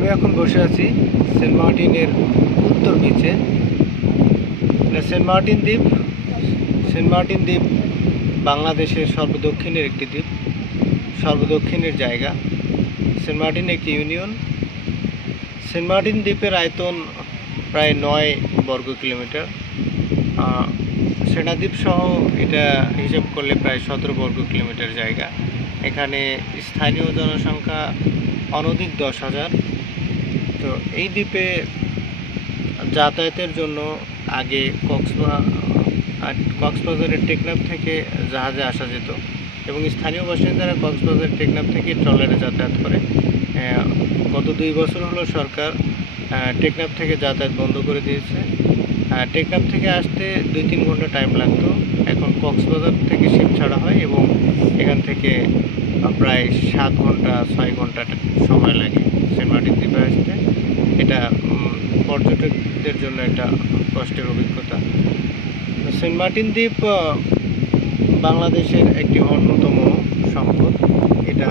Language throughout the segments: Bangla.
আমি এখন বসে আছি সেন্ট মার্টিনের উত্তর বিচে। সেন্ট মার্টিন দ্বীপ বাংলাদেশের সর্বদক্ষিণের একটি দ্বীপ, সর্বদক্ষিণের জায়গা। সেন্ট মার্টিন একটি ইউনিয়ন। সেন্ট মার্টিন দ্বীপের আয়তন প্রায় 9 বর্গ কিলোমিটার। সেনাদ্বীপ সহ এটা হিসাব করলে প্রায় 17 বর্গ কিলোমিটার জায়গা। এখানে স্থানীয় জনসংখ্যা অনধিক 10,000। তো এই দ্বীপে যাতায়াতের জন্য আগে কক্সবাজারের টেকনাফ থেকে জাহাজে আসা যেত এবং স্থানীয় বাসিন্দারা কক্সবাজার টেকনাফ থেকে ট্রলারে যাতায়াত করে। গত 2 বছর হলো সরকার টেকনাফ থেকে যাতায়াত বন্ধ করে দিয়েছে। টেকনাফ থেকে আসতে 2-3 ঘন্টা টাইম লাগতো, এখন কক্সবাজার থেকে শিপ ছাড়া হয় এবং এখান থেকে প্রায় 7 ঘন্টা 6 ঘন্টা সময় লাগে সেন্ট মার্টিন দ্বীপে আসতে। এটা পর্যটকদের জন্য একটা কষ্টের অভিজ্ঞতা। সেন্ট মার্টিন দ্বীপ বাংলাদেশের একটি অন্যতম সম্পদ। এটা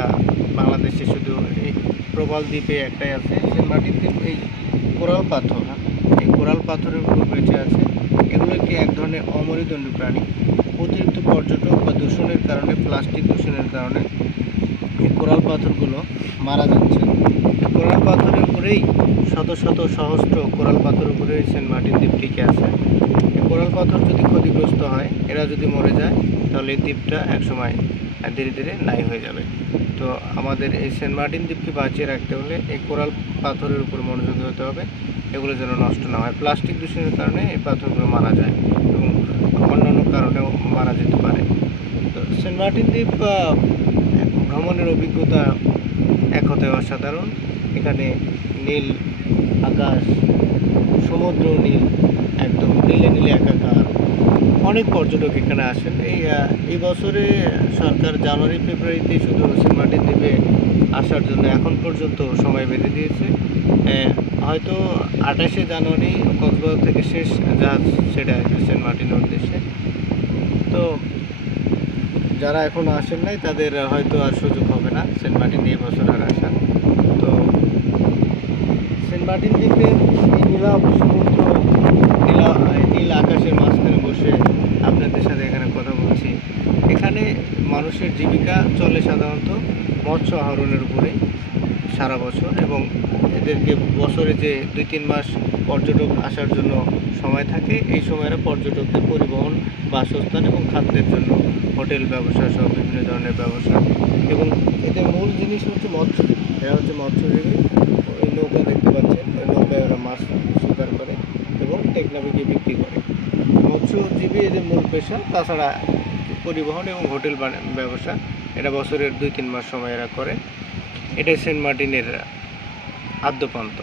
বাংলাদেশে শুধু এই প্রবাল দ্বীপে একটাই আছে। সেন্ট মার্টিন দ্বীপ এই কোরাল পাথরের উপর বেঁচে আছে। এগুলো এক ধরনের অমেরুদণ্ডী প্রাণী। অতিরিক্ত পর্যটক বা দূষণের কারণে, প্লাস্টিক দূষণের কারণে এই কোরাল পাথরগুলো মারা যাচ্ছে। কোরাল পাথরের উপরেই শত শত সহস্র কোরাল পাথরের উপরেই সেন্ট মার্টিন দ্বীপ টিকে আছে। এই কোরাল পাথর যদি ক্ষতিগ্রস্ত হয়, এরা যদি মরে যায়, তাহলে এই দ্বীপটা একসময় ধীরে ধীরে নাই হয়ে যাবে। তো আমাদের এই সেন্ট মার্টিন দ্বীপকে বাঁচিয়ে রাখতে হলে এই কোরাল পাথরের উপর মনোযোগী হতে হবে, এগুলো যেন নষ্ট না হয়। প্লাস্টিক দূষণের কারণে এই পাথরগুলো মারা যায় এবং অন্যান্য কারণেও মারা যেতে পারে। তো সেন্ট মার্টিন দ্বীপ ভ্রমণের অভিজ্ঞতা এক কথায় অসাধারণ। এখানে নীল আকাশ, সমুদ্র নীল, একদম নীলে নীলে একাকার। অনেক পর্যটক এখানে আসেন। এই বছরে সরকার জানুয়ারি-ফেব্রুয়ারিতে শুধু সেন্ট মার্টিন দ্বীপে আসার জন্য এখন পর্যন্ত সময় বেঁধে দিয়েছে। হয়তো 28শে জানুয়ারি কক্সবাজার থেকে শেষ জাহাজ সেটা আসবে সেন্ট মার্টিনের উদ্দেশ্যে। তো যারা এখনও আসেন নাই তাদের হয়তো আর সুযোগ হবে না সেন্ট মার্টিন এই বছর আর আসার। তো সেন্ট মার্টিন দ্বীপের নীলাভ সমুদ্র, নীল আকাশের মাঝখানে বসে আপনাদের সাথে এখানে কথা বলছি। এখানে মানুষের জীবিকা চলে সাধারণত মৎস্য আহরণের উপরেই সারা বছর, এবং এদেরকে বছরে যে 2-3 মাস পর্যটক আসার জন্য সময় থাকে, এই সময়েরা পর্যটকদের পরিবহন, বাসস্থান এবং খাদ্যের জন্য হোটেল ব্যবসা সহ বিভিন্ন ধরনের ব্যবসা। এবং এদের মূল জিনিস হচ্ছে মৎস্যজীবী। এরা হচ্ছে মৎস্যজীবী। ওই নৌকা দেখতে পাচ্ছেন, ওই নৌকায় ওরা মাছ শিকার করে এবং টেকনাফে গিয়ে বিক্রি করে। মৎস্যজীবী এদের মূল পেশা। তাছাড়া পরিবহন এবং হোটেল ব্যবসা, এটা বছরের 2-3 মাস সময় এরা করে। এটাই সেন্ট মার্টিনের আদ্যপ্রান্ত।